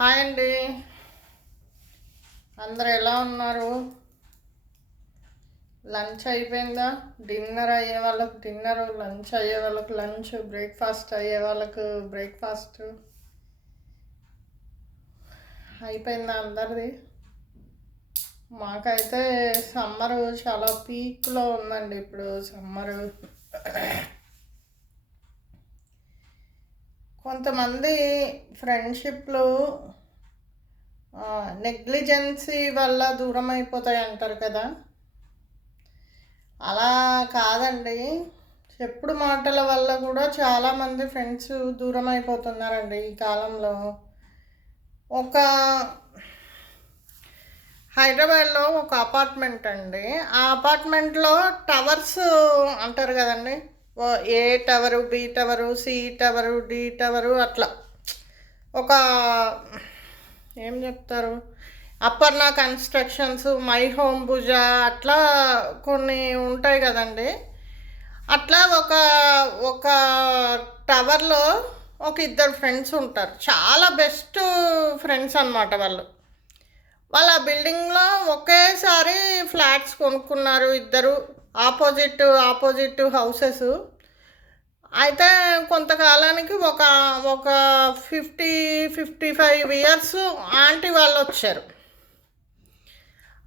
Hi అండి. అందరు ఎలా ఉన్నారు? లంచ్ అయిపోయిందా? డిన్నర్ అయ్యే వాళ్ళకు డిన్నర్, లంచ్ అయ్యే వాళ్ళకు లంచ్, బ్రేక్ఫాస్ట్ అయ్యే వాళ్ళకు బ్రేక్ఫాస్ట్ అయిపోయిందా అందరిది? మాకైతే సమ్మరు చాలా పీక్లో ఉందండి. ఇప్పుడు సమ్మరు కొంతమంది ఫ్రెండ్షిప్లు నెగ్లిజెన్సీ వల్ల దూరం అయిపోతాయి అంటారు కదా. అలా కాదండి, చెప్పుడు మాటల వల్ల కూడా చాలామంది ఫ్రెండ్స్ దూరం అయిపోతున్నారండి ఈ కాలంలో. ఒక హైదరాబాద్లో ఒక అపార్ట్మెంట్ అండి. ఆ అపార్ట్మెంట్లో టవర్స్ అంటారు కదండి. A tower, B tower, C tower, D tower, అట్లా ఒక ఏం చెప్తారు, అపర్ణ కన్స్ట్రక్షన్స్, మై హోమ్ భుజ, అట్లా కొన్ని ఉంటాయి కదండి. అట్లా ఒక ఒక టవర్లో ఒక ఇద్దరు ఫ్రెండ్స్ ఉంటారు. చాలా బెస్ట్ ఫ్రెండ్స్ అన్నమాట వాళ్ళు. వాళ్ళ బిల్డింగ్లో ఒకేసారి ఫ్లాట్స్ కొనుక్కున్నారు ఇద్దరు, ఆపోజిట్ హౌసెస్. అయితే కొంతకాలానికి ఒక ఒక 55 years ఆంటీ వాళ్ళు వచ్చారు.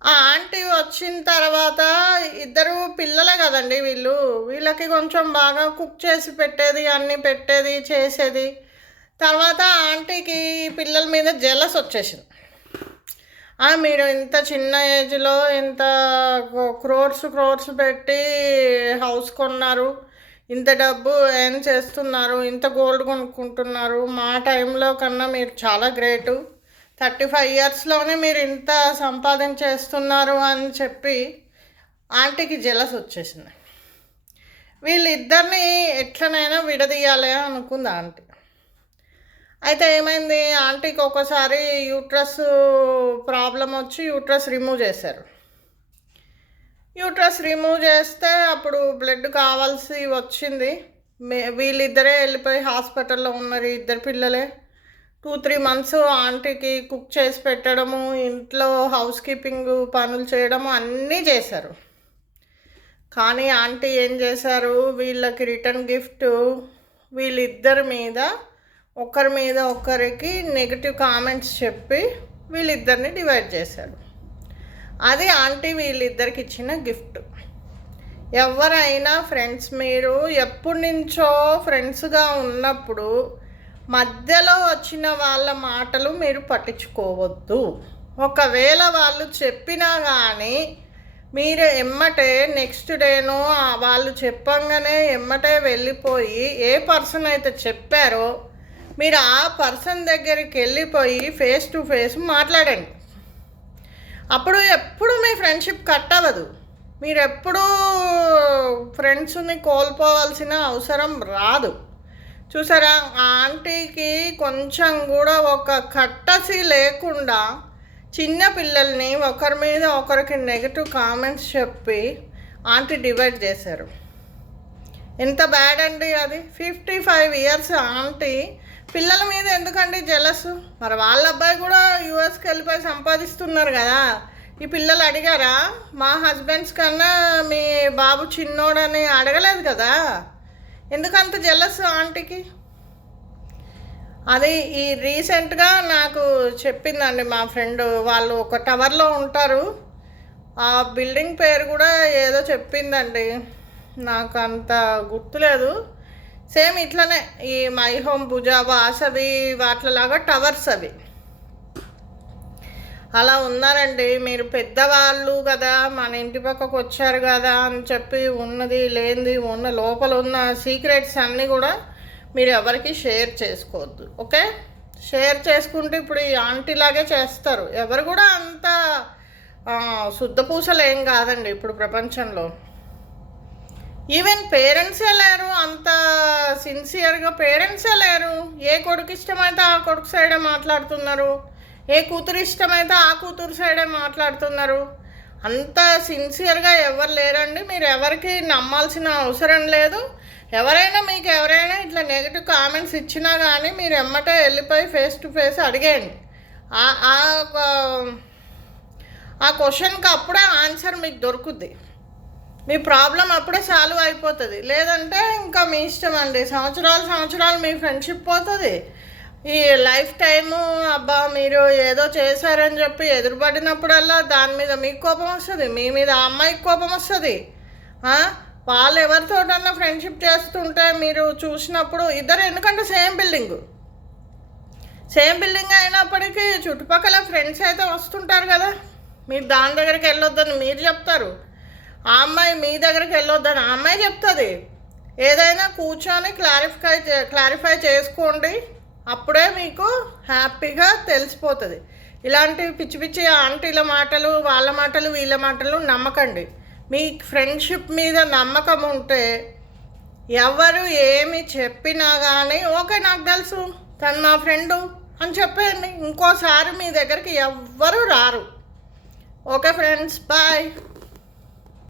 ఆ ఆంటీ వచ్చిన తర్వాత ఇద్దరు పిల్లలే కదండి వీళ్ళకి కొంచెం బాగా కుక్ చేసి పెట్టేది, అన్నీ పెట్టేది, చేసేది. తర్వాత ఆంటీకి పిల్లల మీద జెలస్ వచ్చేసింది. మీరు ఇంత చిన్న ఏజ్లో ఇంత క్రోర్స్ పెట్టి హౌస్ కొన్నారు, ఇంత డబ్బు ఏం చేస్తున్నారు, ఇంత గోల్డ్ కొనుక్కుంటున్నారు, మా టైంలో కన్నా మీరు చాలా గ్రేటు, 35 yearsలోనే మీరు ఇంత సంపాదన చేస్తున్నారు అని చెప్పి ఆంటీకి జెలస్ వచ్చేసింది. వీళ్ళిద్దరిని ఎట్లనైనా విడదీయాలి అనుకుంది ఆంటీ. అయితే ఏమైంది, ఆంటీకి ఒకసారి యూట్రస్ ప్రాబ్లం వచ్చి యూట్రస్ రిమూవ్ చేశారు. యూట్రస్ రిమూవ్ చేస్తే అప్పుడు బ్లడ్ కావాల్సి వచ్చింది. వీళ్ళిద్దరే వెళ్ళిపోయి హాస్పిటల్లో ఉన్నారు, ఇద్దరు పిల్లలే. 2-3 months ఆంటీకి కుక్ చేసి పెట్టడము, ఇంట్లో హౌస్ కీపింగ్ పనులు చేయడము అన్నీ చేశారు. కానీ ఆంటీ ఏం చేశారు, వీళ్ళకి రిటర్న్ గిఫ్ట్ వీళ్ళిద్దరి మీద ఒకరికి నెగిటివ్ కామెంట్స్ చెప్పి వీళ్ళిద్దరిని డివైడ్ చేశారు. అది ఆంటీ వీళ్ళిద్దరికి ఇచ్చిన గిఫ్ట్. ఎవరైనా ఫ్రెండ్స్, మీరు ఎప్పటి నుంచో ఫ్రెండ్స్గా ఉన్నప్పుడు మధ్యలో వచ్చిన వాళ్ళ మాటలు మీరు పట్టించుకోవద్దు. ఒకవేళ వాళ్ళు చెప్పినా కానీ మీరు ఎమ్మటే నెక్స్ట్ డేనో వాళ్ళు చెప్పంగానే ఎమ్మటే వెళ్ళిపోయి ఏ పర్సన్ అయితే చెప్పారో మీరు ఆ పర్సన్ దగ్గరికి వెళ్ళిపోయి ఫేస్ టు ఫేస్ మాట్లాడండి. అప్పుడు ఎప్పుడు మీ ఫ్రెండ్షిప్ కట్ అవ్వదు. మీరు ఎప్పుడూ ఫ్రెండ్స్ని కోల్పోవాల్సిన అవసరం రాదు. చూసారా, ఆ ఆంటీకి కొంచెం కూడా ఒక కట్టసి లేకుండా చిన్న పిల్లల్ని ఒకరి మీద ఒకరికి నెగిటివ్ కామెంట్స్ చెప్పి ఆంటీ డివైడ్ చేశారు. ఎంత బ్యాడ్ అండి అది. 55 years ఆంటీ పిల్లల మీద ఎందుకండి జెలస్? మరి వాళ్ళ అబ్బాయి కూడా యూఎస్కి వెళ్ళిపోయి సంపాదిస్తున్నారు కదా. ఈ పిల్లలు అడిగారా, మా హస్బెండ్స్ కన్నా మీ బాబు చిన్నోడని అడగలేదు కదా. ఎందుకంత జెలస్ ఆంటీకి? అది ఈ రీసెంట్గా నాకు చెప్పిందండి మా ఫ్రెండ్. వాళ్ళు ఒక టవర్లో ఉంటారు, ఆ బిల్డింగ్ పేరు కూడా ఏదో చెప్పిందండి, నాకు అంత గుర్తులేదు. సేమ్ ఇట్లనే ఈ మై హోమ్ భుజ, వాసవి వాటిలాగా టవర్స్ అవి. అలా ఉన్నారండి. మీరు పెద్దవాళ్ళు కదా, మన ఇంటి పక్కకు వచ్చారు కదా అని చెప్పి ఉన్నది లేనిది ఉన్న లోపల ఉన్న సీక్రెట్స్ అన్నీ కూడా మీరు ఎవరికి షేర్ చేసుకోవద్దు. ఓకే, షేర్ చేసుకుంటే ఇప్పుడు ఈ ఆంటీలాగే చేస్తారు. ఎవరు కూడా అంత శుద్ధపూసలు ఏం కాదండి ఇప్పుడు ప్రపంచంలో. ఈవెన్ పేరెంట్సే లేరు, అంత సిన్సియర్గా పేరెంట్సే లేరు. ఏ కొడుకు ఇష్టమైతే ఆ కొడుకు సైడే మాట్లాడుతున్నారు, ఏ కూతురు ఇష్టమైతే ఆ కూతురు సైడే మాట్లాడుతున్నారు. అంత సిన్సియర్గా ఎవరు లేరండి. మీరు ఎవరికి నమ్మాల్సిన అవసరం లేదు. మీకు ఎవరైనా ఇట్లా నెగిటివ్ కామెంట్స్ ఇచ్చినా కానీ మీరు ఎమ్మటే వెళ్ళిపోయి ఫేస్ టు ఫేస్ అడిగేయండి. ఆ- ఆ ఆ క్వశ్చన్కి అప్పుడే ఆన్సర్ మీకు దొరుకుద్ది. మీ ప్రాబ్లం అప్పుడే సాల్వ్ అయిపోతుంది. లేదంటే ఇంకా మీ ఇష్టం అండి. సంవత్సరాలు సంవత్సరాలు మీ ఫ్రెండ్షిప్ పోతుంది. ఈ లైఫ్ టైము అబ్బా మీరు ఏదో చేశారని చెప్పి ఎదురుపడినప్పుడల్లా దాని మీద మీకు కోపం వస్తుంది, మీ మీద ఆ అమ్మాయికి కోపం వస్తుంది. వాళ్ళు ఎవరితోటన్నా ఫ్రెండ్షిప్ చేస్తుంటే మీరు చూసినప్పుడు ఇద్దరు, ఎందుకంటే సేమ్ బిల్డింగ్ అయినప్పటికీ చుట్టుపక్కల ఫ్రెండ్స్ అయితే వస్తుంటారు కదా. మీరు దాని దగ్గరికి వెళ్ళొద్దని మీరు చెప్తారు, ఆ అమ్మాయి మీ దగ్గరికి వెళ్ళొద్దని ఆ అమ్మాయి చెప్తుంది. ఏదైనా కూర్చొని క్లారిఫై చేసుకోండి, అప్పుడే మీకు హ్యాపీగా తెలిసిపోతుంది. ఇలాంటి పిచ్చి పిచ్చి ఆంటీల మాటలు, వాళ్ళ మాటలు, వీళ్ళ మాటలు నమ్మకండి. మీ ఫ్రెండ్షిప్ మీద నమ్మకం ఉంటే ఎవరు ఏమి చెప్పినా కానీ ఓకే నాకు తెలుసు తను నా ఫ్రెండు అని చెప్పేయండి. ఇంకోసారి మీ దగ్గరికి ఎవ్వరు రారు. Okay friends, bye.